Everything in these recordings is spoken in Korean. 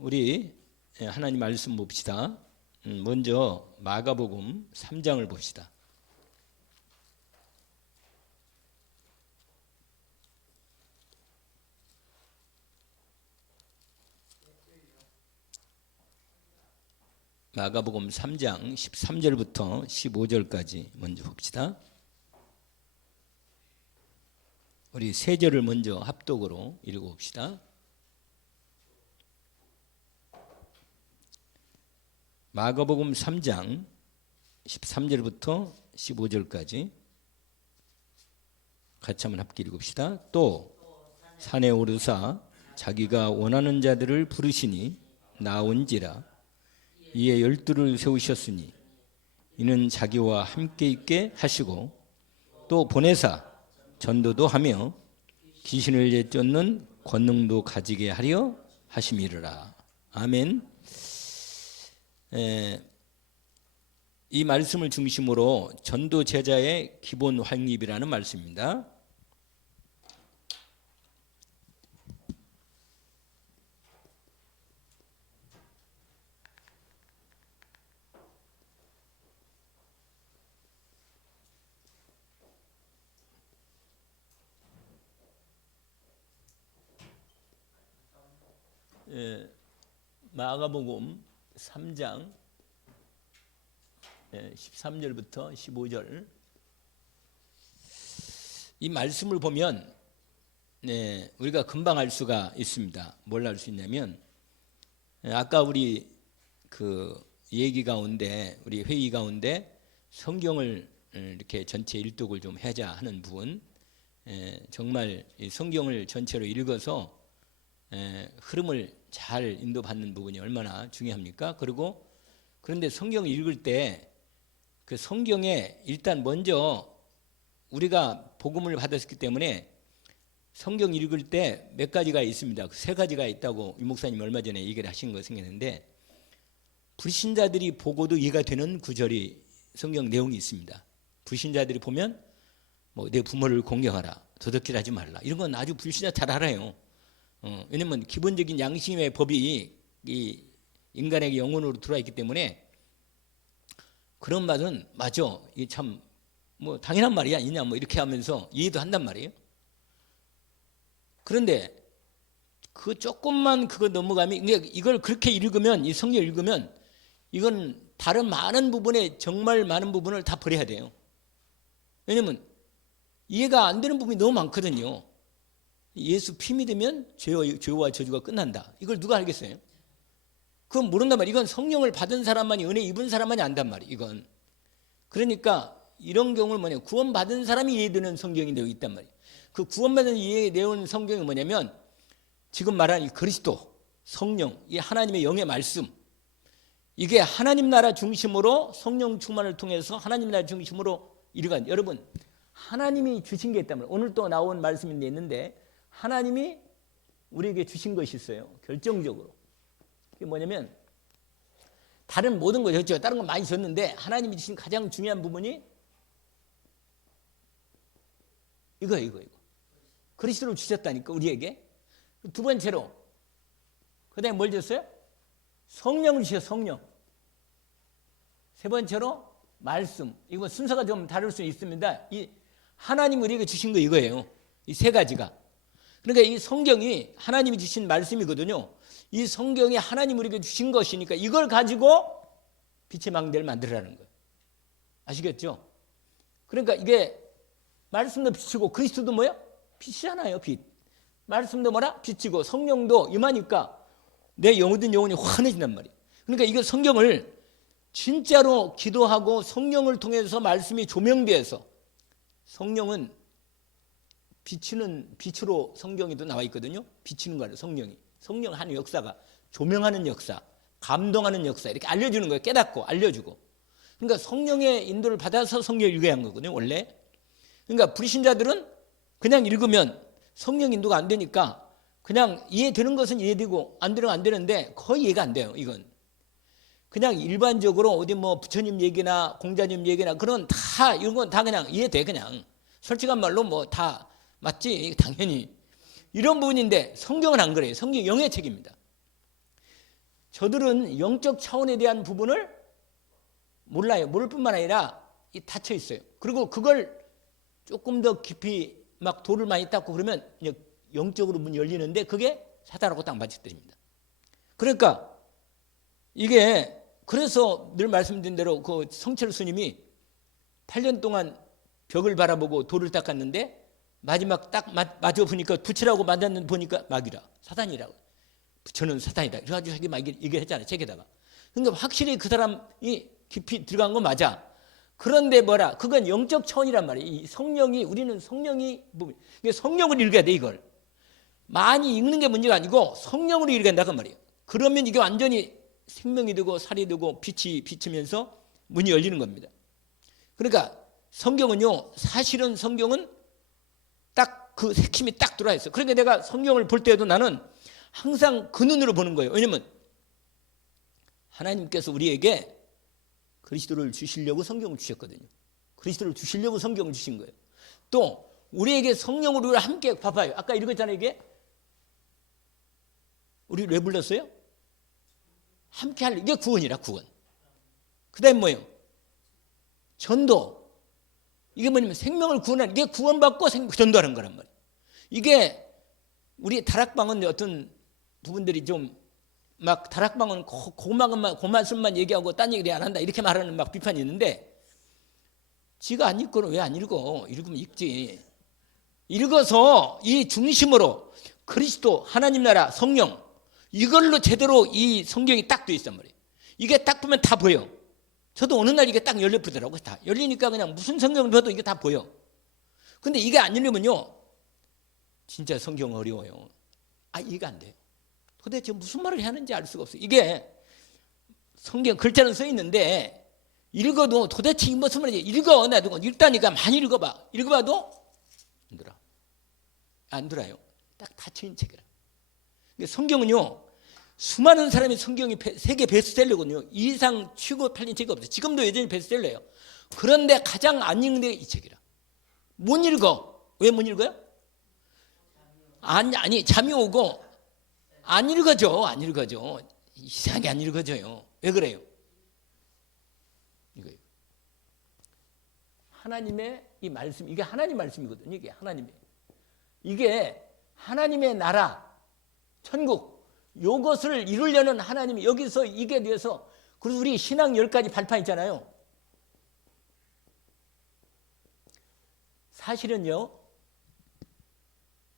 우리 하나님 말씀 봅시다. 먼저 마가복음 3장을 봅시다. 마가복음 3장 13절부터 15절까지 먼저 봅시다. 우리 세 절을 먼저 합독으로 읽어봅시다. 마가복음 3장 13절부터 15절까지 같이 한번 함께 읽읍시다. 또 산에 오르사 자기가 원하는 자들을 부르시니 나온지라. 이에 12를 세우셨으니 이는 자기와 함께 있게 하시고 또 보내사 전도도 하며 귀신을 내쫓는 권능도 가지게 하려 하심이르라. 아멘. 이 말씀을 중심으로 전도 제자의 기본 확립이라는 말씀입니다. 마가복음 3장 13절부터 15절 이 말씀을 보면 우리가 금방 알 수가 있습니다. 뭘 알 수 있냐면 아까 우리 그 얘기 가운데 우리 회의 가운데 성경을 이렇게 전체 일독을 좀 하자 하는 부분, 정말 이 성경을 전체로 읽어서 흐름을 잘 인도받는 부분이 얼마나 중요합니까? 그런데 성경을 읽을 때 그 성경에 일단 먼저 우리가 복음을 받았기 때문에 성경 읽을 때 몇 가지가 있습니다. 세 가지가 있다고 유 목사님 얼마 전에 얘기를 하신 거 생겼는데, 불신자들이 보고도 이해가 되는 구절이 성경 내용이 있습니다. 불신자들이 보면 뭐 내 부모를 공경하라, 도둑질하지 말라, 이런 건 아주 불신자 잘 알아요. 왜냐면 기본적인 양심의 법이 이 인간에게 영혼으로 들어와 있기 때문에 그런 말은 맞아, 이게 참 뭐 당연한 말이 아니냐 뭐 이렇게 하면서 이해도 한단 말이에요. 그런데 그 조금만 그거 넘어가면, 이걸 그렇게 읽으면, 이 성경 읽으면 이건 다른 많은 부분에, 정말 많은 부분을 다 버려야 돼요. 왜냐면 이해가 안 되는 부분이 너무 많거든요. 예수 피 믿으면 죄와 저주가 끝난다, 이걸 누가 알겠어요? 그건 모른단 말이에요. 이건 성령을 받은 사람만이, 은혜 입은 사람만이 안단 말이에요, 이건. 그러니까 이런 경우는 뭐냐면 구원받은 사람이 이해되는 성경이 되어 있단 말이에요. 그 구원받은 이해되는 성경이 뭐냐면 지금 말하는 이 그리스도, 성령, 이 하나님의 영의 말씀, 이게 하나님 나라 중심으로 성령 충만을 통해서 하나님 나라 중심으로 이르간, 여러분 하나님이 주신 게 있단 말이에요. 오늘 또 나온 말씀이 있는데 하나님이 우리에게 주신 것이 있어요, 결정적으로. 그게 뭐냐면 다른 모든 거 줬죠. 다른 건 많이 줬는데 하나님이 주신 가장 중요한 부분이 이거. 그리스도를 주셨다니까, 우리에게. 두 번째로, 그 다음에 뭘 줬어요? 성령을 주셨어요, 성령. 세 번째로 말씀. 이거 순서가 좀 다를 수 있습니다. 이 하나님 우리에게 주신 거 이거예요, 이 세 가지가. 그러니까 이 성경이 하나님이 주신 말씀이거든요. 이 성경이 하나님 우리에게 주신 것이니까 이걸 가지고 빛의 망대를 만들으라는 거예요. 아시겠죠? 그러니까 이게 말씀도 빛이고 그리스도도 뭐야? 빛이잖아요, 빛. 말씀도 뭐라? 빛이고 성령도 임하니까 내 모든 영혼이 환해진단 말이에요. 그러니까 이거 성경을 진짜로 기도하고 성령을 통해서 말씀이 조명돼서, 성령은 비치는, 빛으로 성경에도 나와 있거든요. 비치는 거예요, 성령이. 성령 하는 역사가 조명하는 역사, 감동하는 역사, 이렇게 알려주는 거예요. 깨닫고 알려주고. 그러니까 성령의 인도를 받아서 성경을 읽어야 하는 거거든요, 원래. 그러니까 불신자들은 그냥 읽으면 성령 인도가 안 되니까 그냥 이해되는 것은 이해되고 안 되는 건 안 되는데 거의 이해가 안 돼요. 이건 그냥 일반적으로 어디 뭐 부처님 얘기나 공자님 얘기나 그런 다 이런 건 다 그냥 이해돼. 그냥 솔직한 말로 뭐 다 맞지, 당연히 이런 부분인데 성경은 안 그래요. 성경 영의 책입니다. 저들은 영적 차원에 대한 부분을 몰라요. 모를 뿐만 아니라 닫혀 있어요. 그리고 그걸 조금 더 깊이 막 돌을 많이 닦고 그러면 영적으로 문이 열리는데 그게 사단하고 딱 맞춰뜨립니다. 그러니까 이게 그래서 늘 말씀드린 대로 그 성철 스님이 8년 동안 벽을 바라보고 돌을 닦았는데 마지막 딱 맞아 보니까 부처라고 맞았는 보니까 마귀라, 사단이라고. 부처는 사단이다. 그래가지고 자기 막 얘기했잖아요, 책에다가. 그러니까 확실히 그 사람이 깊이 들어간 거 맞아. 그런데 뭐라? 그건 영적 차원이란 말이에요. 이 성령이, 우리는 성령이, 성령을 읽어야 돼, 이걸. 많이 읽는 게 문제가 아니고 성령으로 읽어야 된다고 말이에요. 그러면 이게 완전히 생명이 되고 살이 되고 빛이 비치면서 문이 열리는 겁니다. 그러니까 성경은요, 사실은 성경은 딱 그 핵심이 딱 들어와 있어요. 그러니까 내가 성경을 볼 때에도 나는 항상 그 눈으로 보는 거예요. 왜냐면 하나님께서 우리에게 그리스도를 주시려고 성경을 주셨거든요. 그리스도를 주시려고 성경을 주신 거예요. 또 우리에게 성령으로 함께 봐봐요. 아까 읽었잖아요. 이게 우리 왜 불렀어요? 함께 할 이게 구원이라, 구원. 그 다음에 뭐예요? 전도. 이게 뭐냐면 생명을 구원하는, 이게 구원받고 전도하는 거란 말이에요. 이게 우리 다락방은 어떤 부분들이 좀 막 다락방은 고만술만 얘기하고 딴 얘기를 안 한다 이렇게 말하는 막 비판이 있는데, 지가 안 읽고는 왜 안 읽어? 읽으면 읽지. 읽어서 이 중심으로 그리스도, 하나님 나라, 성령, 이걸로 제대로 이 성경이 딱 돼 있단 말이에요. 이게 딱 보면 다 보여. 저도 어느 날 이게 딱 열려보더라고요. 다 열리니까 그냥 무슨 성경을 봐도 이게 다 보여. 근데 이게 안 열리면요, 진짜 성경 어려워요. 이해가 안 돼요. 도대체 무슨 말을 해야 하는지 알 수가 없어요. 이게 성경 글자는 써 있는데 읽어도 도대체 무슨 말인지 읽어. 나도 읽다니까 많이 읽어봐. 읽어봐도 안 들어. 안 들어요. 딱 닫혀있는 책이라. 성경은요, 수많은 사람이 성경이 세계 베스트셀러거든요. 이 이상 최고 팔린 책이 없어요. 지금도 여전히 베스트셀러예요. 그런데 가장 안 읽는 게 이 책이라. 못 읽어. 왜 못 읽어요? 아니 잠이 오고 안 읽어져. 안 읽어져. 이상하게 안 읽어져요. 왜 그래요? 이거예요. 하나님의 이 말씀, 이게 하나님 말씀이거든요. 이게 하나님의 나라, 천국, 요것을 이루려는 하나님이 여기서 이게 돼서, 그래서 우리 신앙 10가지 발판 있잖아요. 사실은요,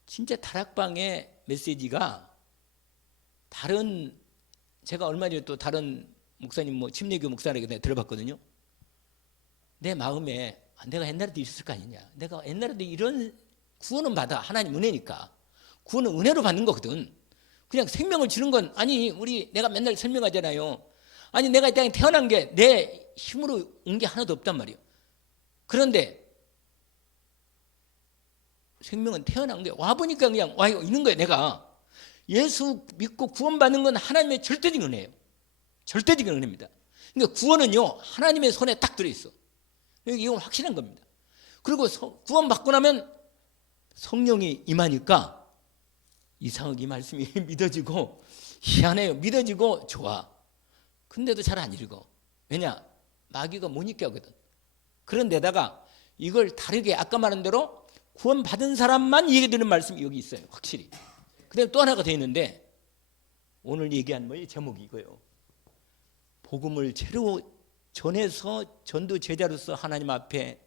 진짜 다락방의 메시지가 다른, 제가 얼마 전에 또 다른 목사님, 침례교 목사에게 내가 들어봤거든요. 내 마음에 내가 옛날에도 있었을 거 아니냐. 내가 옛날에도 이런 구원은 받아. 하나님 은혜니까. 구원은 은혜로 받는 거거든. 그냥 생명을 주는 건, 내가 맨날 설명하잖아요. 내가 이 땅에 태어난 게 내 힘으로 온 게 하나도 없단 말이에요. 그런데 생명은 태어난 게 와보니까 그냥 와 있는 거예요. 내가 예수 믿고 구원받는 건 하나님의 절대적인 은혜예요. 절대적인 은혜입니다. 그러니까 구원은요, 하나님의 손에 딱 들어있어. 이건 확실한 겁니다. 그리고 구원받고 나면 성령이 임하니까 이상하게 이 말씀이 믿어지고, 희한해요. 믿어지고 좋아. 근데도 잘 안 읽어. 왜냐? 마귀가 못 읽게 하거든. 그런데다가 이걸 다르게 아까 말한 대로 구원받은 사람만 얘기되는 말씀이 여기 있어요. 확실히. 그다음에 또 하나가 더 있는데, 오늘 얘기한 제목이 이거예요. 복음을 제대로 전해서 전도 제자로서 하나님 앞에,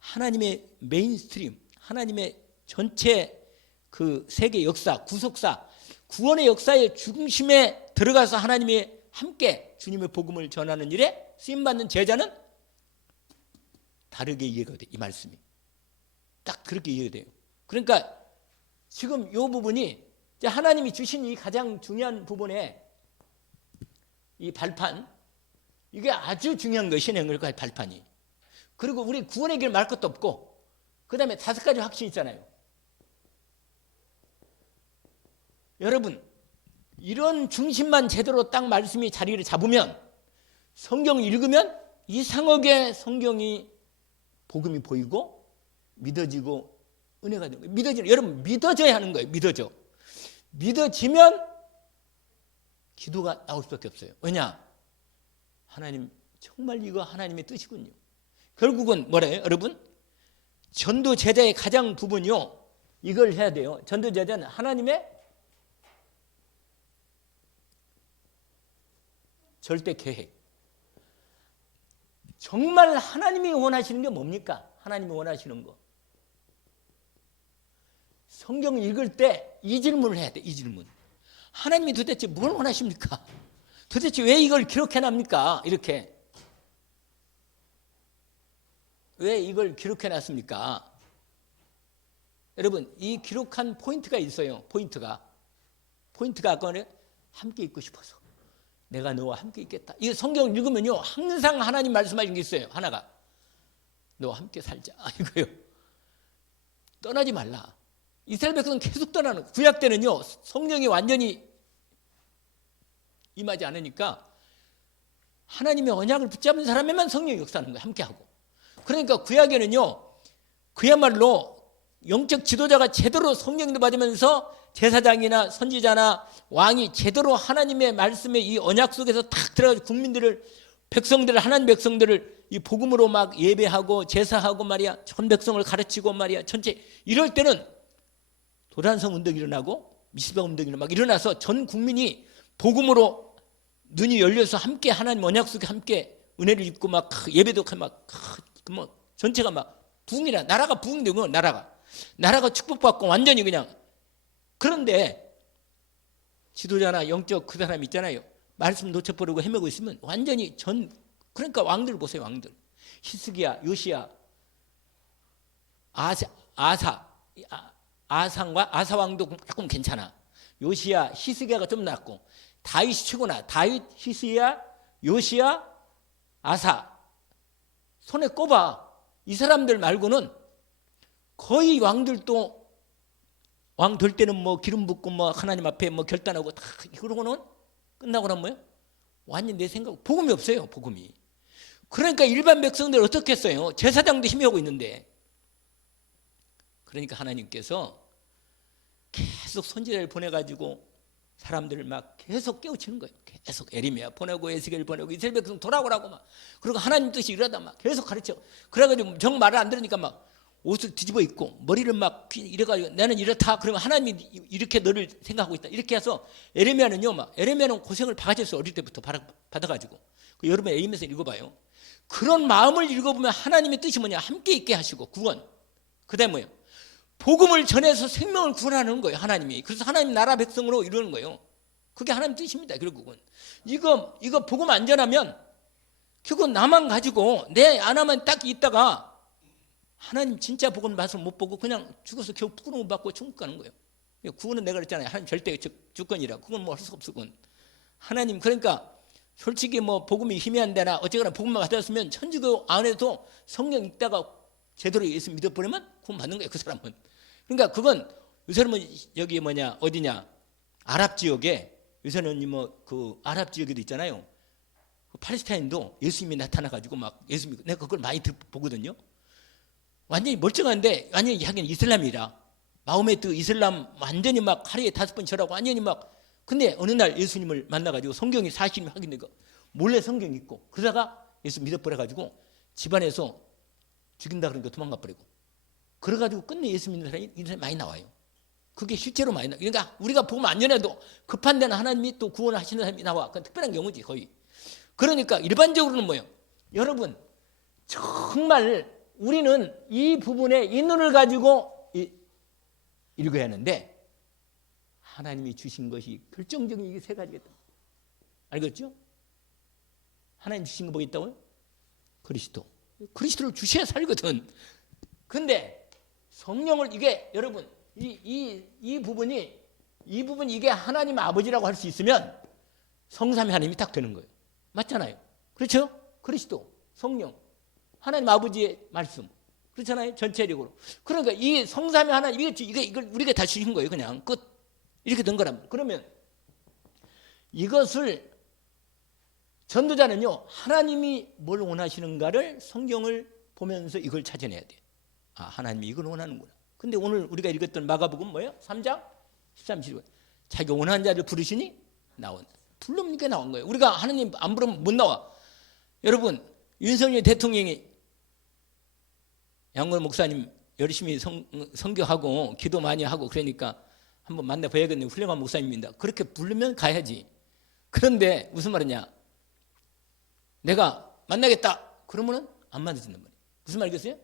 하나님의 메인스트림, 하나님의 전체 그 세계 역사, 구속사, 구원의 역사의 중심에 들어가서 하나님이 함께 주님의 복음을 전하는 일에 쓰임받는 제자는 다르게 이해가 돼요. 이 말씀이 딱 그렇게 이해가 돼요. 그러니까 지금 이 부분이 하나님이 주신 이 가장 중요한 부분에 이 발판, 이게 아주 중요한 것이 신앙을 갈 발판이. 그리고 우리 구원의 길 말 것도 없고, 그 다음에 5가지 확신이 있잖아요. 여러분, 이런 중심만 제대로 딱 말씀이 자리를 잡으면, 성경을 읽으면 이상하게 성경이 복음이 보이고 믿어지고 은혜가 되는 거예요. 여러분 믿어져야 하는 거예요. 믿어지면 기도가 나올 수밖에 없어요. 왜냐? 하나님 정말 이거 하나님의 뜻이군요. 결국은 뭐래요, 여러분? 전도 제자의 가장 부분이요, 이걸 해야 돼요. 전도 제자는 하나님의 절대 계획. 정말 하나님이 원하시는 게 뭡니까? 하나님이 원하시는 거. 성경 읽을 때 이 질문을 해야 돼. 이 질문. 하나님이 도대체 뭘 원하십니까? 도대체 왜 이걸 기록해놨습니까? 이렇게. 왜 이걸 기록해놨습니까? 여러분, 이 기록한 포인트가 있어요. 포인트가 아까 함께 있고 싶어서. 내가 너와 함께 있겠다. 이 성경 읽으면요, 항상 하나님 말씀하신 게 있어요. 하나가. 너와 함께 살자. 이거요. 떠나지 말라. 이스라엘 백성은 계속 떠나는, 구약 때는요, 성령이 완전히 임하지 않으니까 하나님의 언약을 붙잡은 사람에만 성령이 역사하는 거예요. 함께하고. 그러니까 구약에는요, 그야말로 영적 지도자가 제대로 성령도 받으면서 제사장이나 선지자나 왕이 제대로 하나님의 말씀에 이 언약 속에서 탁 들어가서 국민들을, 백성들을, 하나님 백성들을 이 복음으로 막 예배하고 제사하고 말이야, 전 백성을 가르치고 말이야, 전체 이럴 때는 도단성 운동이 일어나고 미스바 운동이 막 일어나서 전 국민이 복음으로 눈이 열려서 함께 하나님 언약 속에 함께 은혜를 입고 막 예배도 막 전체가 막 부흥이라, 나라가 부흥되고, 나라가 축복받고 완전히 그냥. 그런데 지도자나 영적 그 사람 있잖아요, 말씀 놓쳐버리고 헤매고 있으면 완전히 그러니까 왕들 보세요. 왕들 히스기야, 요시야, 아사 왕도 조금 괜찮아. 요시야, 히스기야가 좀 낫고, 다윗이 최고나. 다윗, 히스기야, 요시야, 아사. 손에 꼽아. 이 사람들 말고는 거의 왕들도 왕 될 때는 뭐 기름 붓고 뭐 하나님 앞에 뭐 결단하고 다 그러고는 끝나고 나면 뭐예요? 완전 내 생각 복음이 없어요. 복음이. 그러니까 일반 백성들 어떻게 했어요? 제사장도 힘이 오고 있는데. 그러니까 하나님께서 계속 선지자를 보내가지고 사람들을 막 계속 깨우치는 거예요. 계속 에리미야 보내고 에스겔 보내고 이스라엘 백성 돌아오라고 막. 그리고 하나님 뜻이 이러다 막 계속 가르쳐. 그래가지고 정 말을 안 들으니까 막 옷을 뒤집어 입고 머리를 막 이래가지고 나는 이렇다. 그러면 하나님이 이렇게 너를 생각하고 있다. 이렇게 해서 에레미야는요, 막 에레미야는 고생을 바가지 했어. 어릴 때부터 받아가지고. 여러분 에레미야에서 읽어봐요. 그런 마음을 읽어보면 하나님의 뜻이 뭐냐? 함께 있게 하시고 구원. 그다음에 뭐예요? 복음을 전해서 생명을 구원하는 거예요. 하나님이. 그래서 하나님 나라 백성으로 이루는 거예요. 그게 하나님 뜻입니다. 결국은 이거 복음 안 전하면 결국 나만 가지고 내 하나만 딱 있다가 하나님 진짜 복음 맛을 못 보고 그냥 죽어서 겨우 구원 받고 천국 가는 거예요. 구원은 내가 그랬잖아요. 하나님 절대 주권이라. 그건 뭐 할 수 없어. 그건 하나님. 그러니까 솔직히 뭐 복음이 희미한데나 어쨌거나 복음만 받았으면 천주교 안에도 성령 읽다가 제대로 예수 믿어버리면 구원 받는 거예요. 그 사람은. 그러니까 그건 요새는 여기 어디냐 아랍 지역에, 요새는 뭐 그 아랍 지역에도 있잖아요. 팔레스타인도 예수님이 나타나가지고 막 예수 믿고, 내가 그걸 많이 보거든요. 완전히 멀쩡한데 완전히 하긴 이슬람이라 마호메트 이슬람 완전히 막 하루에 5번 절하고 완전히 막. 근데 어느 날 예수님을 만나가지고 성경이 사실이 확인되고 몰래 성경 읽고 그러다가 예수 믿어버려가지고 집안에서 죽인다 그러니까 도망가 버리고. 그래가지고 끝내 예수 믿는 사람이 많이 나와요. 그게 실제로 많이 나와요. 그러니까 우리가 보면 안 전해도 급한 데는 하나님이 또 구원하시는 사람이 나와. 그건 특별한 경우지 거의. 그러니까 일반적으로는 뭐예요? 여러분 정말 우리는 이 부분에 이 눈을 가지고 읽어야 하는데 하나님이 주신 것이 결정적인 이게 3가지겠다. 알겠죠? 하나님 주신 거 뭐 있다고요? 그리스도를 주셔야 살거든. 근데 성령을 이게 여러분 이 부분이 이게 하나님 아버지라고 할 수 있으면 성삼위 하나님이 딱 되는 거예요. 맞잖아요. 그렇죠? 그리스도, 성령, 하나님 아버지의 말씀. 그렇잖아요. 전체적으로. 그러니까 이 성삼위 하나님 이걸 우리가 다 주신 거예요. 그냥 끝. 이렇게 된 거라면. 그러면 이것을 전도자는요, 하나님이 뭘 원하시는가를 성경을 보면서 이걸 찾아내야 돼요. 아, 하나님이 이걸 원하는구나. 근데 오늘 우리가 읽었던 마가복음 뭐예요? 3장 13, 15. 자기가 원하는 자를 부르시니 나온다. 부르니까 나온 거예요. 우리가 하나님 안 부르면 못 나와. 여러분, 윤석열 대통령이 양건 목사님 열심히 선교하고 기도 많이 하고 그러니까 한번 만나봐야겠네요. 훌륭한 목사님입니다. 그렇게 부르면 가야지. 그런데 무슨 말이냐? 내가 만나겠다. 그러면은 안 만나준단 말이에요. 무슨 말이겠어요?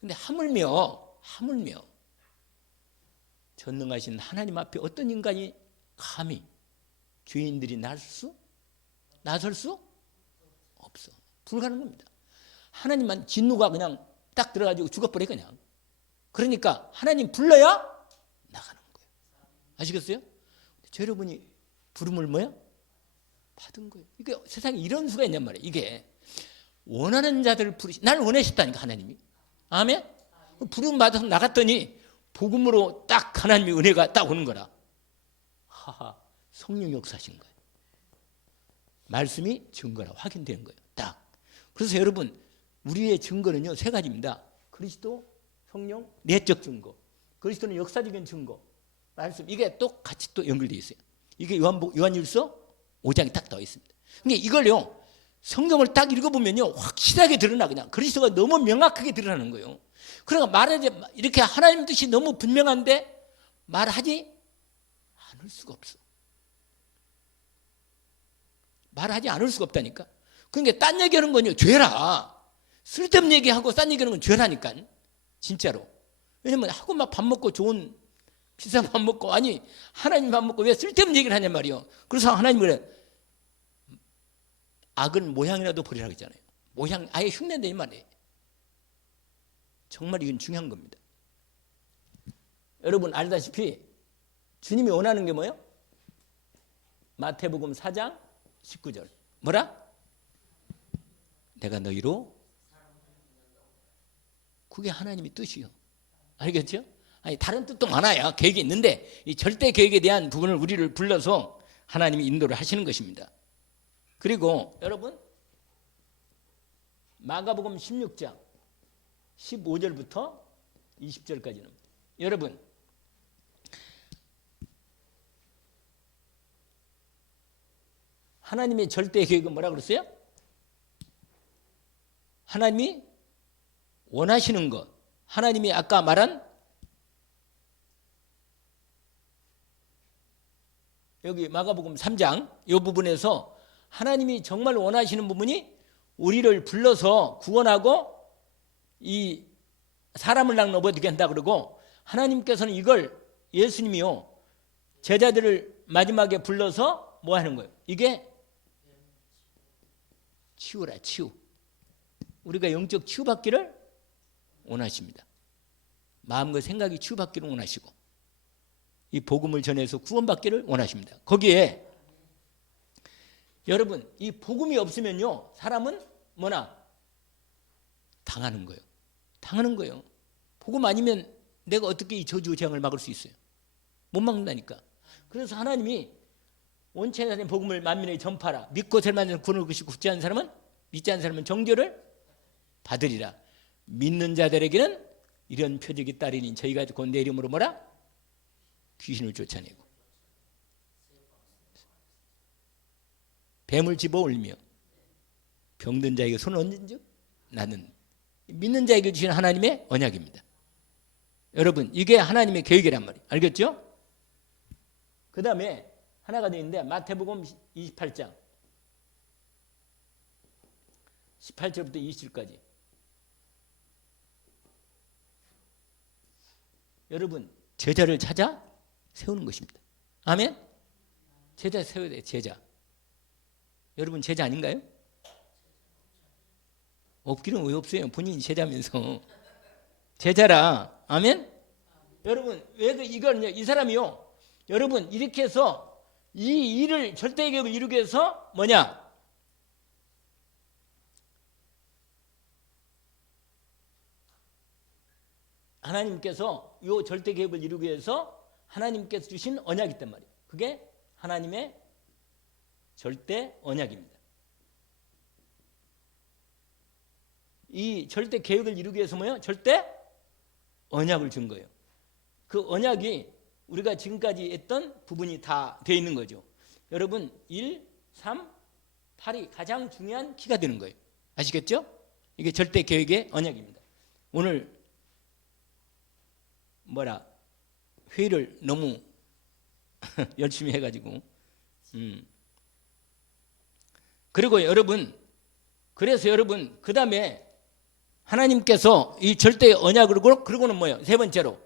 근데 하물며 전능하신 하나님 앞에 어떤 인간이 감히 죄인들이 나설 수 없어. 불가능한 겁니다. 하나님만 진노가 그냥 딱 들어가지고 죽어버려 그냥. 그러니까 하나님 불러야 나가는 거예요. 아시겠어요? 여러분이 부름을 뭐야? 받은 거예요. 이게 세상에 이런 수가 있냔 말이에요. 이게 원하는 자들을 날 원하셨다니까 하나님이. 아멘? 부름 받아서 나갔더니 복음으로 딱 하나님의 은혜가 딱 오는 거라. 하하, 성령 역사하신 거예요. 말씀이 증거라 확인되는 거예요. 딱. 그래서 여러분 우리의 증거는요 3가지입니다. 그리스도, 성령, 내적 증거. 그리스도는 역사적인 증거. 말씀 이게 또 같이 또 연결되어 있어요. 이게 요한일서 5장에 딱 나와 있습니다. 그러니까 이걸요 성경을 딱 읽어보면요 확실하게 드러나. 그냥 그리스도가 너무 명확하게 드러나는 거예요. 그러니까 말하지 이렇게 하나님 뜻이 너무 분명한데 말하지 않을 수가 없어. 말하지 않을 수가 없다니까. 그러니까 딴 얘기하는 건요 죄라. 쓸데없는 얘기하고 딴 얘기하는 건 죄라니까. 진짜로. 왜냐면 하고 막 밥 먹고 좋은 비싼 밥 먹고 아니 하나님 밥 먹고 왜 쓸데없는 얘기를 하냔 말이요. 그래서 하나님 그래 악은 모양이라도 버리라고 했잖아요. 모양 아예 흉내낸다 이 말이에요. 정말 이건 중요한 겁니다. 여러분 알다시피 주님이 원하는 게 뭐예요? 마태복음 4장 19절 뭐라? 내가 너희로 그게 하나님의 뜻이요. 알겠죠? 아니 다른 뜻도 많아요. 계획이 있는데 이 절대 계획에 대한 부분을 우리를 불러서 하나님이 인도를 하시는 것입니다. 그리고 여러분 마가복음 16장 15절부터 20절까지는 여러분 하나님의 절대 계획은 뭐라 그랬어요? 하나님이 원하시는 것, 하나님이 아까 말한 여기 마가복음 3장 이 부분에서 하나님이 정말 원하시는 부분이 우리를 불러서 구원하고 이 사람을 낳는 어떻게 한다 그러고 하나님께서는 이걸 예수님이요 제자들을 마지막에 불러서 뭐 하는 거예요? 이게 치유라 치유. 우리가 영적 치유받기를 원하십니다. 마음과 생각이 치유받기를 원하시고 이 복음을 전해서 구원받기를 원하십니다. 거기에 여러분 이 복음이 없으면요 사람은 뭐나 당하는 거예요. 당하는 거예요. 복음 아니면 내가 어떻게 이 저주 재앙을 막을 수 있어요? 못 막는다니까. 그래서 하나님이 원천에 사는 복음을 만민에게 전파하라. 믿고 살만 하는 구원을 얻으시고 굳지 않은 사람은 믿지 않은 사람은 정죄를 받으리라. 믿는 자들에게는 이런 표적이 따르니 저희가 곧 내 이름으로 뭐라? 귀신을 쫓아내고 뱀을 집어올리며 병든 자에게 손을 얹은 즉 나는 믿는 자에게 주신 하나님의 언약입니다. 여러분 이게 하나님의 계획이란 말이에요. 알겠죠? 그 다음에 하나가 더 있는데 마태복음 28장 18절부터 20절까지 여러분 제자를 찾아 세우는 것입니다. 아멘? 제자 세워야 돼요. 제자. 여러분 제자 아닌가요? 없기는 왜 없어요? 본인이 제자면서. 제자라. 아멘? 여러분 왜 이걸 이 사람이요. 여러분 이렇게 해서 이 일을 절대 계획을 이루기 위해서 뭐냐? 하나님께서 이 절대 계획을 이루기 위해서 하나님께서 주신 언약이 있단 말이에요. 그게 하나님의 절대 언약입니다. 이 절대 계획을 이루기 위해서 뭐예요? 절대 언약을 준 거예요. 그 언약이 우리가 지금까지 했던 부분이 다 되어 있는 거죠. 여러분 1, 3, 8이 가장 중요한 키가 되는 거예요. 아시겠죠? 이게 절대 계획의 언약입니다. 오늘 회의를 너무 열심히 해가지고 그리고 여러분, 그래서 여러분 그 다음에 하나님께서 이 절대 언약으로, 그러고는 뭐예요? 세 번째로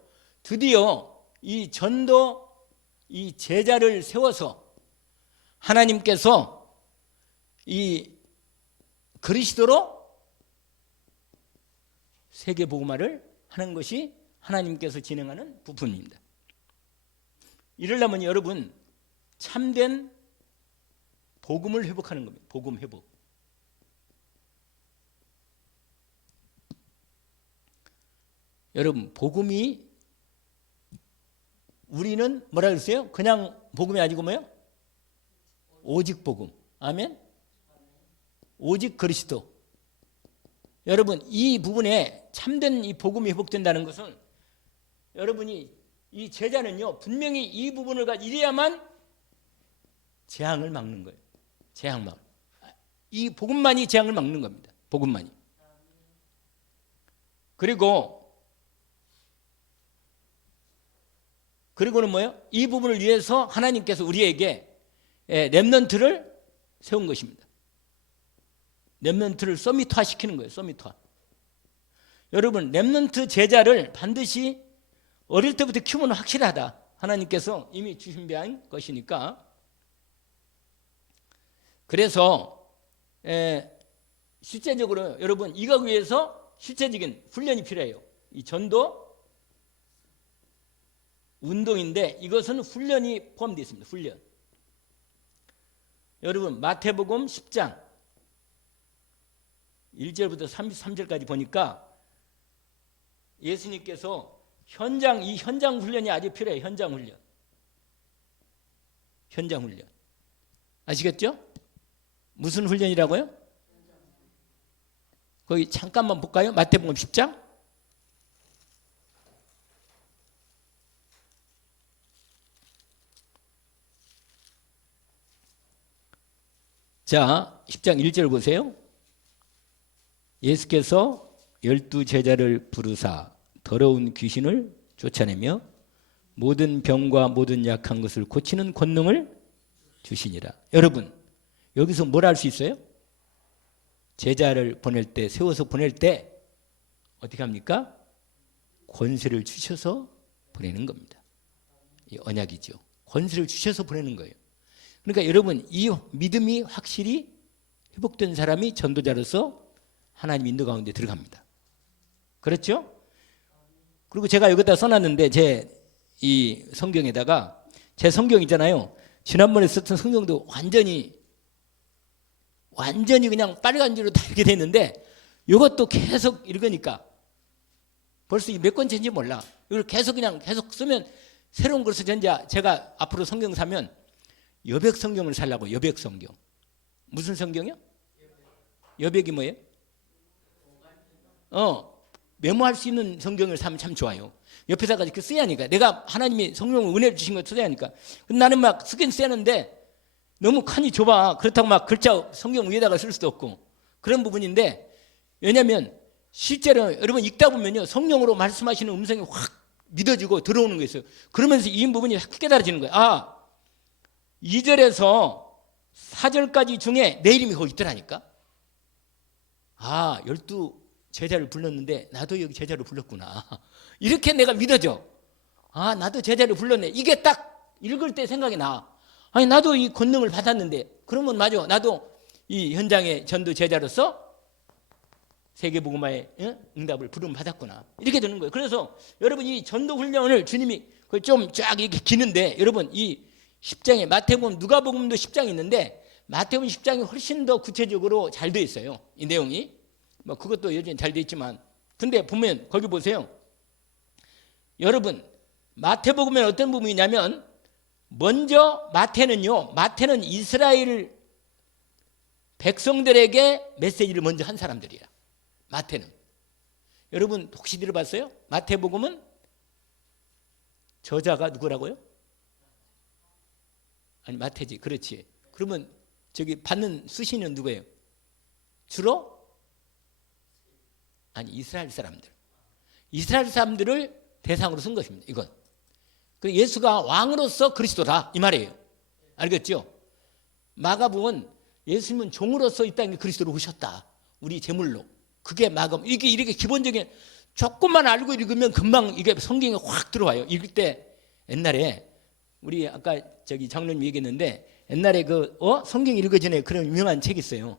드디어 이 전도 이 제자를 세워서 하나님께서 이 그리스도로 세계 복음화를 하는 것이 하나님께서 진행하는 부분입니다. 이러려면 여러분 참된 복음을 회복하는 겁니다. 복음 회복. 여러분 복음이 우리는 뭐라 그랬어요? 그냥 복음이 아니고 뭐예요? 오직 복음. 아멘. 오직 그리스도. 여러분 이 부분에 참된 이 복음이 회복된다는 것은 여러분이 이 제자는요 분명히 이 부분을 이래야만 재앙을 막는 거예요. 재앙막. 이 복음만이 재앙을 막는 겁니다. 복음만이. 그리고는 뭐예요? 이 부분을 위해서 하나님께서 우리에게 렘넌트를 세운 것입니다. 렘넌트를 서밋화 시키는 거예요. 서밋화. 여러분 렘넌트 제자를 반드시 어릴 때부터 키우면 확실하다. 하나님께서 이미 준비한 것이니까. 그래서 실제적으로 여러분 이거 위해서 실제적인 훈련이 필요해요. 이 전도 운동인데 이것은 훈련이 포함되어 있습니다. 훈련. 여러분 마태복음 10장 1절부터 33절까지 보니까 예수님께서 이 현장 훈련이 아주 필요해요. 현장 훈련. 현장 훈련. 아시겠죠? 무슨 훈련이라고요? 거기 잠깐만 볼까요? 마태복음 10장. 자, 10장 1절 보세요. 예수께서 12 제자를 부르사 더러운 귀신을 쫓아내며 모든 병과 모든 약한 것을 고치는 권능을 주시니라. 여러분 여기서 뭘 할 수 있어요? 제자를 보낼 때, 세워서 보낼 때 어떻게 합니까? 권세를 주셔서 보내는 겁니다. 이 언약이죠. 권세를 주셔서 보내는 거예요. 그러니까 여러분 이 믿음이 확실히 회복된 사람이 전도자로서 하나님 인도 가운데 들어갑니다. 그렇죠? 그리고 제가 여기다 써놨는데 제 이 성경에다가 제 성경 있잖아요. 지난번에 썼던 성경도 완전히 그냥 빨간 줄로 다 이렇게 됐는데 이것도 계속 읽으니까 벌써 몇 권째인지 몰라. 이걸 계속 쓰면 새로운 것을 제가 앞으로 성경 사면 여백 성경을 살라고. 여백 성경. 무슨 성경이요? 여백이 뭐예요? 메모할 수 있는 성경을 사면 참 좋아요. 옆에다가 이렇게 써야 하니까. 내가 하나님이 성령을 은혜를 주신 걸 써야 하니까. 근데 나는 막 쓰긴 쓰는데 너무 칸이 좁아. 그렇다고 막 글자 성경 위에다가 쓸 수도 없고 그런 부분인데, 왜냐하면 실제로 여러분 읽다 보면요 성령으로 말씀하시는 음성이 확 믿어지고 들어오는 게 있어요. 그러면서 이 부분이 확 깨달아지는 거예요. 2절에서 4절까지 중에 내 이름이 거기 있더라니까. 12 제자를 불렀는데 나도 여기 제자를 불렀구나. 이렇게 내가 믿어져. 나도 제자를 불렀네. 이게 딱 읽을 때 생각이 나. 나도 이 권능을 받았는데, 그러면 맞아. 나도 이 현장의 전도 제자로서 세계복음화의 응답을 부름 받았구나. 이렇게 되는 거예요. 그래서 여러분 이 전도 훈련을 주님이 좀 쫙 이렇게 기는데, 여러분 이 10장에 마태복음, 누가복음도 10장이 있는데 마태복음 10장이 훨씬 더 구체적으로 잘 되어 있어요. 이 내용이. 그것도 여전히 잘 되어 있지만, 근데 보면 거기 보세요. 여러분 마태복음에 어떤 부분이냐면, 먼저 마태는 이스라엘 백성들에게 메시지를 먼저 한 사람들이야. 마태는. 여러분 혹시 들어봤어요? 마태복음은 저자가 누구라고요? 아니 마태지. 그렇지. 그러면 저기 받는 수신은 누구예요? 주로 아니 이스라엘 사람들. 이스라엘 사람들을 대상으로 쓴 것입니다. 이건. 그 예수가 왕으로서 그리스도다 이 말이에요. 알겠죠? 마가복음은 예수님은 종으로서 이 땅에 그리스도로 오셨다. 우리 제물로. 그게 마가복음. 이게 이렇게 기본적인 조금만 알고 읽으면 금방 이게 성경에 확 들어와요. 읽을 때 옛날에 우리 아까 저기 장로님 얘기했는데 옛날에 성경 읽기 전에 그런 유명한 책이 있어요.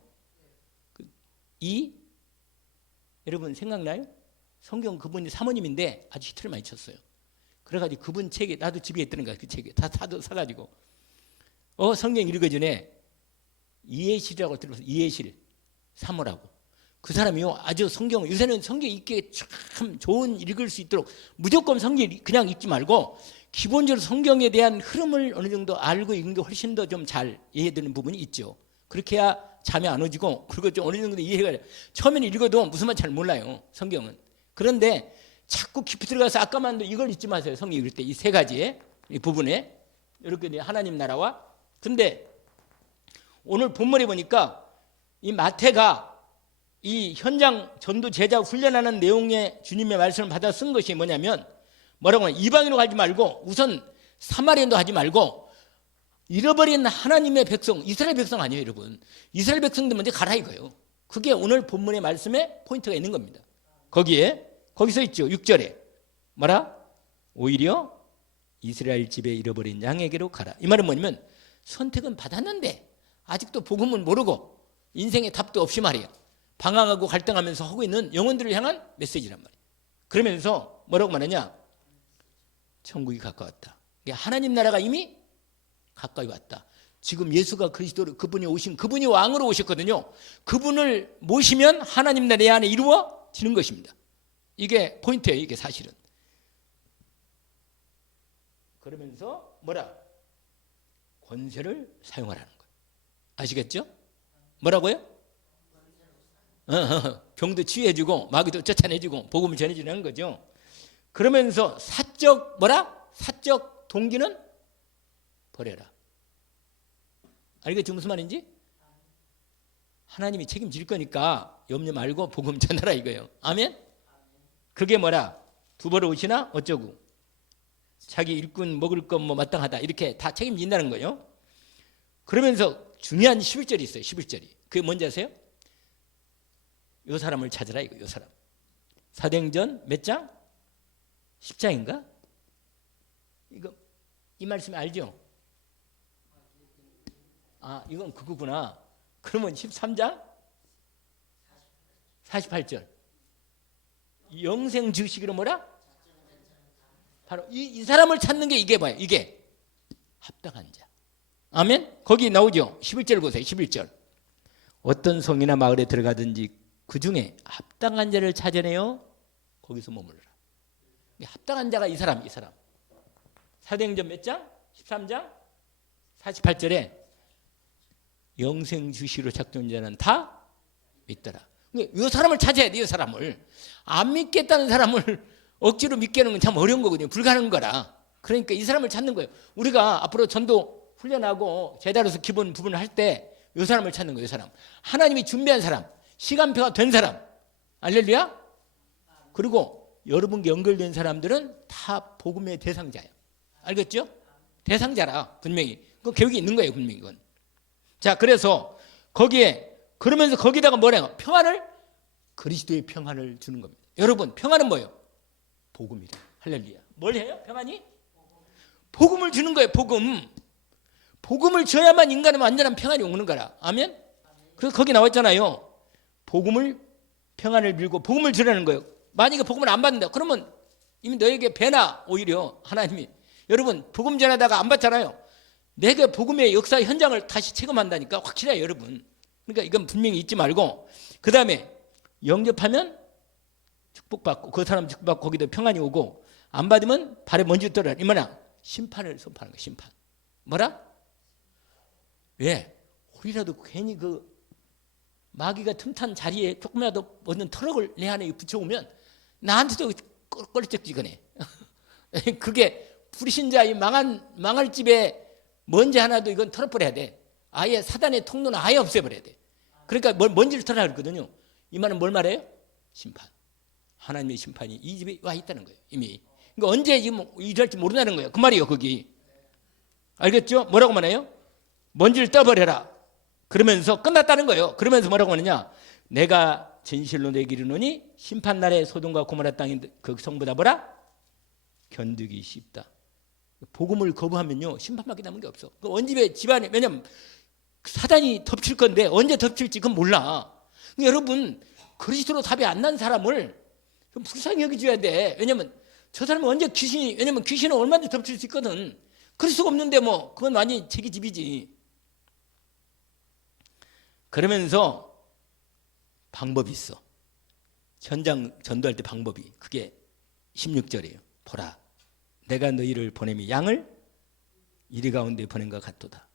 여러분 생각나요? 성경 그분이 사모님인데 아주 히트를 많이 쳤어요. 그래가지고 그분 책에 나도 집에 있더는 거야. 그 책에 다 사가지고 성경 읽기 전에 이해실이라고 들어서 이해실 사모라고 그 사람이요 아주 성경 요새는 성경 읽기에 참 좋은 읽을 수 있도록 무조건 성경 그냥 읽지 말고 기본적으로 성경에 대한 흐름을 어느 정도 알고 읽는 게 훨씬 더 좀 잘 이해되는 부분이 있죠. 그렇게 해야 잠이 안 오지고 그리고 좀 어느 정도 이해가 돼요. 처음에는 읽어도 무슨 말인지 잘 몰라요. 성경은. 그런데 자꾸 깊이 들어가서 아까만도 이걸 잊지 마세요. 성경 읽을 때 이 세 가지의 이 부분에 이렇게 하나님 나라와 근데 오늘 본문에 보니까 이 마태가 이 현장 전도 제자 훈련하는 내용의 주님의 말씀을 받아 쓴 것이 뭐냐면 뭐라고 하냐 이방인으로 가지 말고 우선 사마리아인도 하지 말고 잃어버린 하나님의 백성 이스라엘 백성 아니에요 여러분. 이스라엘 백성들 먼저 가라 이거예요. 그게 오늘 본문의 말씀에 포인트가 있는 겁니다. 거기서 있죠 6절에 뭐라? 오히려 이스라엘 집에 잃어버린 양에게로 가라. 이 말은 뭐냐면 선택은 받았는데 아직도 복음은 모르고 인생의 답도 없이 말이야 방황하고 갈등하면서 하고 있는 영혼들을 향한 메시지란 말이야. 그러면서 뭐라고 말하냐 천국이 가까웠다. 하나님 나라가 이미 가까이 왔다. 지금 예수가 그리스도로 그분이 왕으로 오셨거든요. 그분을 모시면 하나님 나라 내 안에 이루어지는 것입니다. 이게 포인트예요. 이게 사실은. 그러면서 뭐라? 권세를 사용하라는 거예요. 아시겠죠? 뭐라고요? 병도 치유해주고 마귀도 쫓아내주고 복음을 전해주는 거죠. 그러면서 사적 동기는 버려라. 알겠죠? 무슨 말인지? 하나님이 책임질 거니까 염려 말고 복음 전하라 이거예요. 아멘? 그게 뭐라? 두 번 오시나 어쩌고 자기 일꾼 먹을 것 뭐 마땅하다 이렇게 다 책임진다는 거예요. 그러면서 중요한 11절이 있어요. 11절이. 그게 뭔지 아세요? 요 사람을 찾으라 이거. 요 사람. 사도행전 몇 장? 10장인가? 이거 이 말씀 알죠? 아 이건 그거구나. 그러면 13장 48절 영생 주시기로 뭐라? 바로 이 사람을 찾는 게 이게 뭐예요? 이게 합당한 자. 아멘? 거기 나오죠? 11절 보세요. 11절 어떤 성이나 마을에 들어가든지 그 중에 합당한 자를 찾아내요 거기서 머물러라. 합당한 자가 이 사람. 사도행전 몇 장? 13장 48절에 영생 주시로 작정한 자는 다 믿더라. 이 사람을 찾아야 돼. 이 사람을 안 믿겠다는 사람을 억지로 믿게 하는 건 참 어려운 거거든요. 불가능한 거라. 그러니까 이 사람을 찾는 거예요. 우리가 앞으로 전도 훈련하고 제자로서 기본 부분을 할 때 이 사람을 찾는 거예요. 이 사람 하나님이 준비한 사람 시간표가 된 사람. 할렐루야. 그리고 여러분께 연결된 사람들은 다 복음의 대상자예요. 알겠죠? 대상자라 분명히 그 계획이 있는 거예요. 분명히 이건. 자 그래서 그러면서 거기다가 뭐래요? 평안을 그리스도의 평안을 주는 겁니다. 여러분 평안은 뭐예요? 복음이래. 할렐루야. 뭘 해요? 평안이? 복음을 주는 거예요. 복음을 줘야만 인간은 완전한 평안이 오는 거라. 아멘? 그래서 거기 나왔잖아요. 복음을 평안을 빌고 복음을 주라는 거예요. 만약에 복음을 안 받는다. 그러면 이미 너에게 배나 오히려 하나님이 여러분 복음 전하다가 안 받잖아요. 내가 복음의 역사 현장을 다시 체험한다니까 확실해요. 여러분. 그러니까 이건 분명히 잊지 말고 그 다음에 영접하면 축복받고 그 사람 축복받고 거기도 평안이 오고 안 받으면 발에 먼지 떨어라. 이 뭐냐? 심판을 선포하는 거야. 심판. 뭐라? 왜? 우리라도 괜히 그 마귀가 틈탄 자리에 조금이라도 얻는 터럭을 내 안에 붙여오면 나한테도 껄쩍지근해. 그게 불신자 이 망할 집에 먼지 하나도 이건 털어버려야 돼. 아예 사단의 통로는 아예 없애버려야 돼. 그러니까 뭔지를 털어라 그랬거든요. 이 말은 뭘 말해요? 심판. 하나님의 심판이 이 집에 와 있다는 거예요. 이미. 그러니까 언제 지금 일할지 모른다는 거예요. 그 말이에요. 거기. 알겠죠? 뭐라고 말해요? 먼지를 떠버려라. 그러면서 끝났다는 거예요. 그러면서 뭐라고 하느냐? 내가 진실로 내게 이르노니 심판날에 소돔과 고모라 땅인 그 성보다 뭐라? 견디기 쉽다. 복음을 거부하면요 심판받게 남은 게 없어. 그 원집의 집안에 왜냐면 사단이 덮칠 건데 언제 덮칠지 그건 몰라. 그러니까 여러분 그리스도로 답이 안 난 사람을 좀 불쌍히 여겨줘야 돼. 왜냐면 저 사람은 언제 귀신이 왜냐면 귀신은 얼마든지 덮칠 수 있거든. 그리스도가 없는데 뭐 그건 완전히 자기 집이지. 그러면서 방법이 있어. 현장 전도할 때 방법이 그게 16절이에요. 보라 내가 너희를 보내미 양을 이리 가운데 보낸 것 같도다.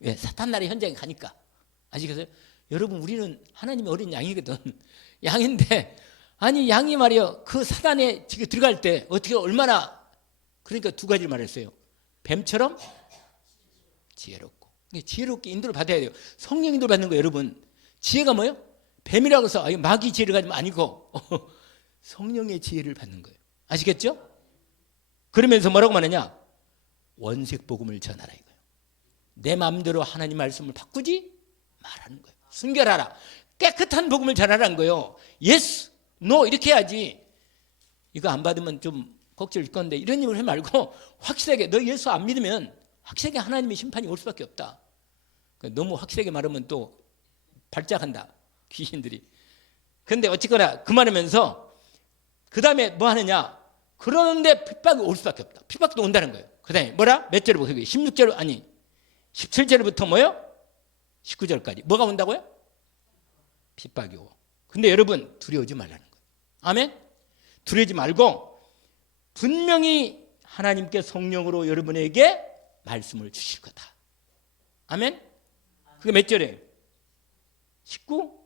왜? 사탄 나라의 현장에 가니까. 아시겠어요? 여러분 우리는 하나님의 어린 양이거든. 양인데 아니 양이 말이요 그 사단에 지금 들어갈 때 어떻게 얼마나 그러니까 두 가지를 말했어요. 뱀처럼 지혜롭고 지혜롭게 인도를 받아야 돼요. 성령 인도를 받는 거예요. 여러분 지혜가 뭐예요? 뱀이라고 해서 마귀 지혜를 가지면 아니고 성령의 지혜를 받는 거예요. 아시겠죠? 그러면서 뭐라고 말하냐? 원색 복음을 전하라 이거예요. 내 마음대로 하나님 말씀을 바꾸지 말하는 거예요. 순결하라. 깨끗한 복음을 전하라는 거예요. 예스, 노 이렇게 해야지. 이거 안 받으면 좀 걱정일 건데 이런 일을 해 말고 확실하게 너 예수 안 믿으면 확실하게 하나님의 심판이 올 수밖에 없다. 너무 확실하게 말하면 또 발작한다. 귀신들이. 그런데 어쨌거나 그 말하면서 그 다음에 뭐 하느냐? 그러는데 핍박이 올 수밖에 없다. 핍박도 온다는 거예요. 그 다음에 뭐라? 몇 절부터? 16절 아니 17절부터 뭐요? 19절까지 뭐가 온다고요? 핍박이 오고. 근데 여러분 두려워하지 말라는 거예요. 아멘? 두려워하지 말고 분명히 하나님께 성령으로 여러분에게 말씀을 주실 거다. 아멘? 그게 몇 절이에요? 19,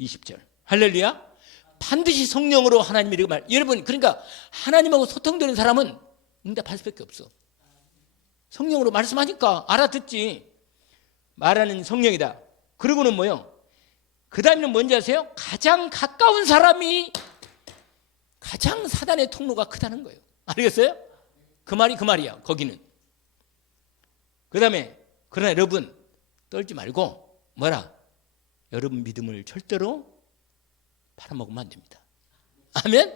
20절. 할렐루야. 반드시 성령으로 하나님이 이렇게 말. 여러분 그러니까 하나님하고 소통되는 사람은 응답할 수밖에 없어. 성령으로 말씀하니까 알아듣지. 말하는 성령이다. 그리고는 뭐요? 그 다음에는 뭔지 아세요? 가장 가까운 사람이 가장 사단의 통로가 크다는 거예요. 알겠어요? 그 말이 그 말이야. 거기는. 그 다음에 그러나 여러분 떨지 말고 뭐라? 여러분 믿음을 절대로 팔아먹으면 안 됩니다. 아멘?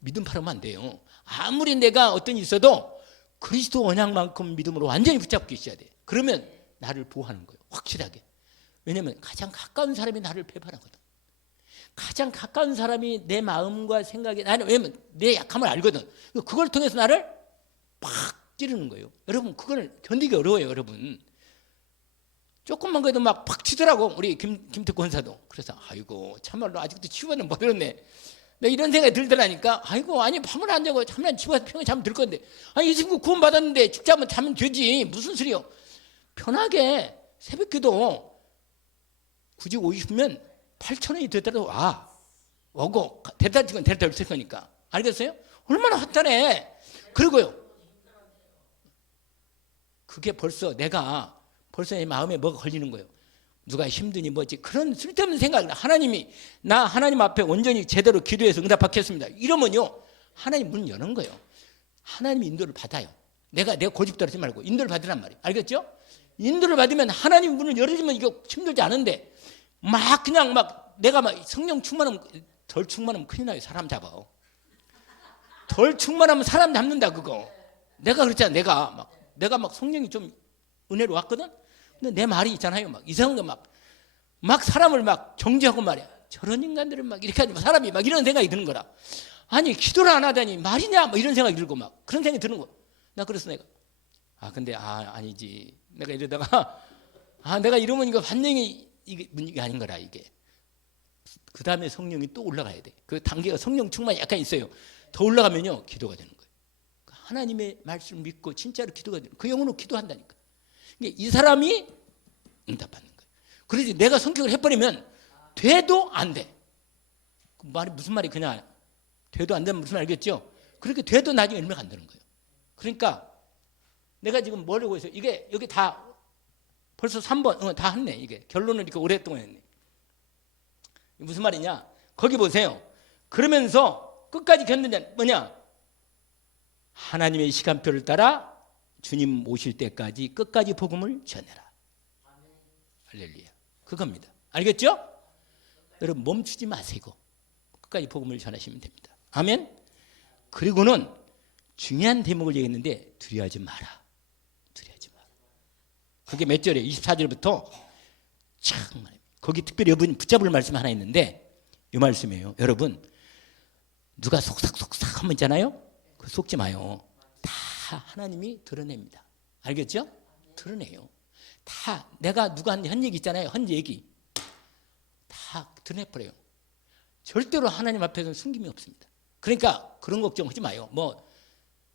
믿음 팔으면 안 돼요. 아무리 내가 어떤 일이 있어도 그리스도 언약만큼 믿음으로 완전히 붙잡고 있어야 돼. 그러면 나를 보호하는 거예요. 확실하게. 왜냐하면 가장 가까운 사람이 나를 배반하거든. 가장 가까운 사람이 내 마음과 생각이 나는 왜냐면 내 약함을 알거든. 그걸 통해서 나를 팍 찌르는 거예요. 여러분 그걸 견디기 어려워요. 여러분. 조금만 그래도 막 팍 치더라고. 우리 김특 권사도. 그래서 아이고 참말로 아직도 치유받는 못 들었네. 내가 이런 생각이 들더라니까. 아이고 아니 밤을 안 자고 잠깐 치유받아 평생 잠을 들 건데. 아니 이 친구 구원 받았는데 죽자면 자면 되지. 무슨 소리요. 편하게 새벽기도 굳이 오고 싶으면 8,000원이 되더라도 와. 오고 데려다 주면 데려다 줄 거니까. 알겠어요? 얼마나 화탄해. 그리고요. 그게 벌써 내가 벌써 내 마음에 뭐가 걸리는 거예요. 누가 힘드니 뭐지 그런 쓸데없는 생각을 하나님이 나 하나님 앞에 온전히 제대로 기도해서 응답 받겠습니다. 이러면요 하나님 문 여는 거예요. 하나님 인도를 받아요. 내가 고집대로 하지 말고 인도를 받으란 말이에요. 알겠죠? 인도를 받으면 하나님 문을 열어주면 이거 힘들지 않은데 막 그냥 막 내가 막 성령 충만하면 덜 충만하면 큰일 나요. 사람 잡아. 덜 충만하면 사람 잡는다 그거. 내가 그랬잖아. 내가 막 성령이 좀 은혜로 왔거든. 근데 내 말이 있잖아요. 막 이상한 거 막 사람을 막 정죄하고 말이야. 저런 인간들은 막 이렇게 하지 사람이 막 이런 생각이 드는 거라. 아니 기도를 안 하다니 말이냐 막 이런 생각이 들고 막 그런 생각이 드는 거. 나 그래서 내가 근데 아니지. 내가 이러다가 내가 이러면 이거 반영이 이게 문제가 아닌 거라 이게. 그 다음에 성령이 또 올라가야 돼. 그 단계가 성령 충만이 약간 있어요. 더 올라가면요 기도가 되는 거예요. 하나님의 말씀을 믿고 진짜로 기도가 되는 그 영혼으로 기도한다니까. 이 사람이 응답받는 거예요. 그러지 내가 성격을 해버리면 돼도 안 돼. 그 말이 무슨 말이 그냥 돼도 안 되면 무슨 말 알겠죠? 그렇게 돼도 나중에 얼마가 안 되는 거예요. 그러니까 내가 지금 뭐라고 해서 이게 여기 다 벌써 3번 다 했네. 이게 결론을 이렇게 오랫동안 했네. 무슨 말이냐? 거기 보세요. 그러면서 끝까지 겪는 뭐냐? 하나님의 시간표를 따라 주님 오실 때까지 끝까지 복음을 전해라. 할렐루야. 그겁니다. 알겠죠? 여러분 멈추지 마시고 끝까지 복음을 전하시면 됩니다. 아멘. 그리고는 중요한 대목을 얘기했는데 두려워하지 마라. 두려워하지 마라. 그게 몇 절에 24절부터 정말 거기 특별히 여러분 붙잡을 말씀 하나 있는데 이 말씀이에요. 여러분 누가 속삭속삭 하면 있잖아요. 그 속지 마요. 다 하나님이 드러냅니다. 알겠죠? 드러내요. 다 내가 누구한테 한 얘기 있잖아요. 한 얘기 다 드러내버려요. 절대로 하나님 앞에서는 숨김이 없습니다. 그러니까 그런 걱정하지 마요. 뭐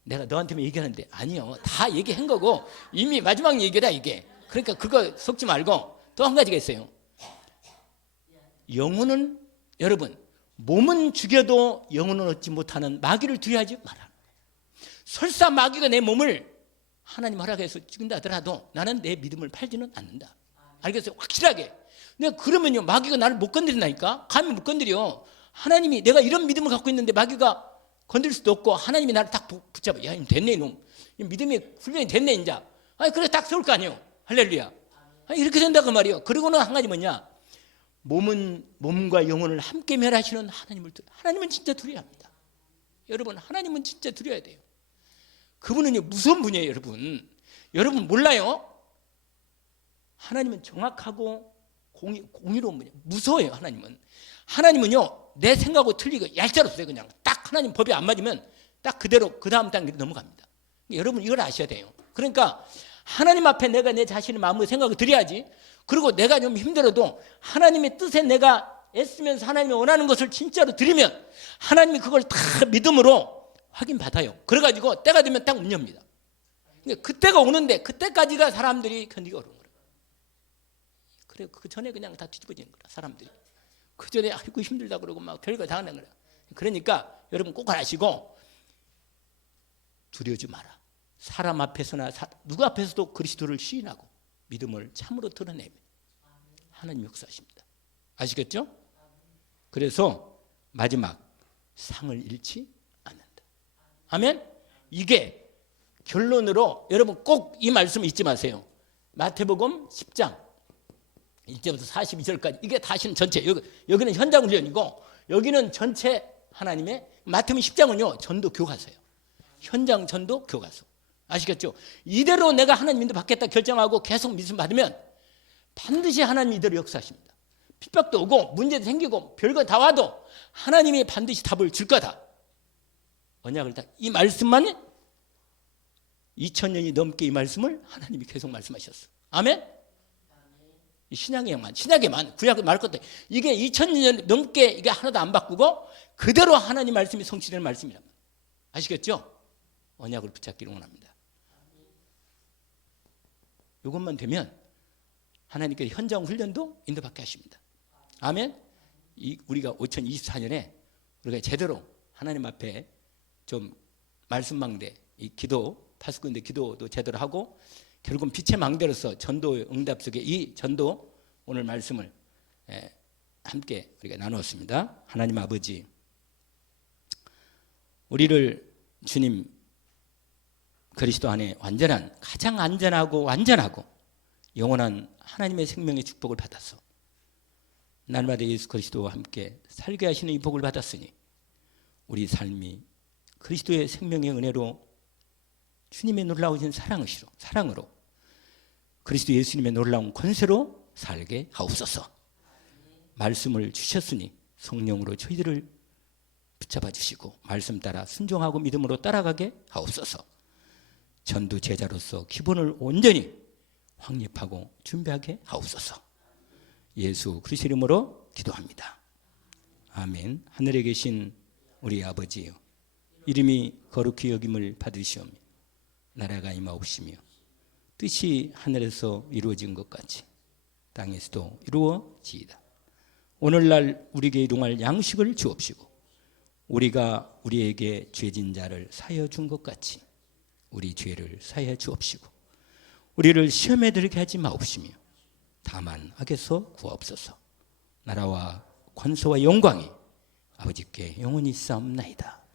내가 너한테만 얘기하는데 아니요. 다 얘기한 거고 이미 마지막 얘기다 이게. 그러니까 그거 속지 말고 또 한 가지가 있어요. 영혼은 여러분 몸은 죽여도 영혼은 얻지 못하는 마귀를 두려워하지 마라. 설사 마귀가 내 몸을 하나님 허락해서 죽인다 하더라도 나는 내 믿음을 팔지는 않는다. 알겠어요? 확실하게. 내가 그러면요 마귀가 나를 못 건드린다니까. 감히 못 건드려. 하나님이 내가 이런 믿음을 갖고 있는데 마귀가 건드릴 수도 없고 하나님이 나를 딱 붙잡아. 야, 됐네 이놈. 믿음이 훈련이 됐네 이제. 아니 그래 딱 세울 거 아니에요. 할렐루야. 아니, 이렇게 된다고 말이에요. 그리고는 한 가지 뭐냐. 몸과 영혼을 함께 멸하시는 하나님은 진짜 두려워합니다. 여러분 하나님은 진짜 두려워야 돼요. 그분은요 무서운 분이에요. 여러분 몰라요? 하나님은 정확하고 공의로운 분이에요. 무서워요. 하나님은요 내 생각하고 틀리고 얄짤없어요. 그냥 딱 하나님 법이 안 맞으면 딱 그대로 그 다음 단계로 넘어갑니다. 여러분 이걸 아셔야 돼요. 그러니까 하나님 앞에 내가 내 자신의 마음을 생각을 드려야지. 그리고 내가 좀 힘들어도 하나님의 뜻에 내가 애쓰면서 하나님이 원하는 것을 진짜로 드리면 하나님이 그걸 다 믿음으로 확인받아요. 그래가지고 때가 되면 딱 문 엽니다. 그때가 오는데 그때까지가 사람들이 견디기 어려운 거예요. 그래 그 전에 그냥 다 뒤집어지는 거라 사람들이. 그 전에 아이고 힘들다 그러고 막 별거 다 하는 거야. 그러니까 여러분 꼭 아시고 두려워하지 마라. 사람 앞에서나 누구 앞에서도 그리스도를 시인하고 믿음을 참으로 드러내면 하나님 역사하십니다. 아시겠죠? 그래서 마지막 상을 잃지 않는다. 아멘? 이게 결론으로 여러분 꼭 이 말씀 잊지 마세요. 마태복음 10장 1절부터 42절까지 이게 다시는 전체 여기는 현장 훈련이고 여기는 전체 하나님의 마태복음 10장은요 전도 교과서예요. 현장 전도 교과서. 아시겠죠? 이대로 내가 하나님 인도 받겠다 결정하고 계속 믿음 받으면 반드시 하나님 이대로 역사하십니다. 핍박도 오고 문제도 생기고 별거 다 와도 하나님이 반드시 답을 줄 거다. 언약을 다 이 말씀만 2000년이 넘게 이 말씀을 하나님이 계속 말씀하셨어. 아멘? 신약에만 구약을 말할 것도 이게 2000년 넘게 이게 하나도 안 바꾸고 그대로 하나님 말씀이 성취되는 말씀이란 말이에요. 아시겠죠? 언약을 붙잡기를 원합니다. 이것만 되면 하나님께서 현장 훈련도 인도받게 하십니다. 아멘. 우리가 2024년에 우리가 제대로 하나님 앞에 좀 말씀망대 이 기도 파수꾼대 기도도 제대로 하고 결국은 빛의 망대로서 전도의 응답 속에 이 전도 오늘 말씀을 함께 우리가 나누었습니다. 하나님 아버지 우리를 주님 그리스도 안에 가장 안전하고 완전하고 영원한 하나님의 생명의 축복을 받았어. 날마다 예수 그리스도와 함께 살게 하시는 이 복을 받았으니 우리 삶이 그리스도의 생명의 은혜로 주님의 놀라우신 사랑으로 그리스도 예수님의 놀라운 권세로 살게 하옵소서. 말씀을 주셨으니 성령으로 저희들을 붙잡아 주시고 말씀 따라 순종하고 믿음으로 따라가게 하옵소서. 전도 제자로서 기본을 온전히 확립하고 준비하게 하옵소서. 예수 그리스도 이름으로 기도합니다. 아멘. 하늘에 계신 우리 아버지요 이름이 거룩히 여김을 받으시오며 나라가 임하옵시며 뜻이 하늘에서 이루어진 것 같이 땅에서도 이루어지이다. 오늘날 우리에게 일용할 양식을 주옵시고 우리가 우리에게 죄진 자를 사하여 준 것 같이 우리 죄를 사하여 주옵시고 우리를 시험에 들게 하지 마옵시며 다만 악에서 구하옵소서. 나라와 권세와 영광이 아버지께 영원히 있사옵나이다.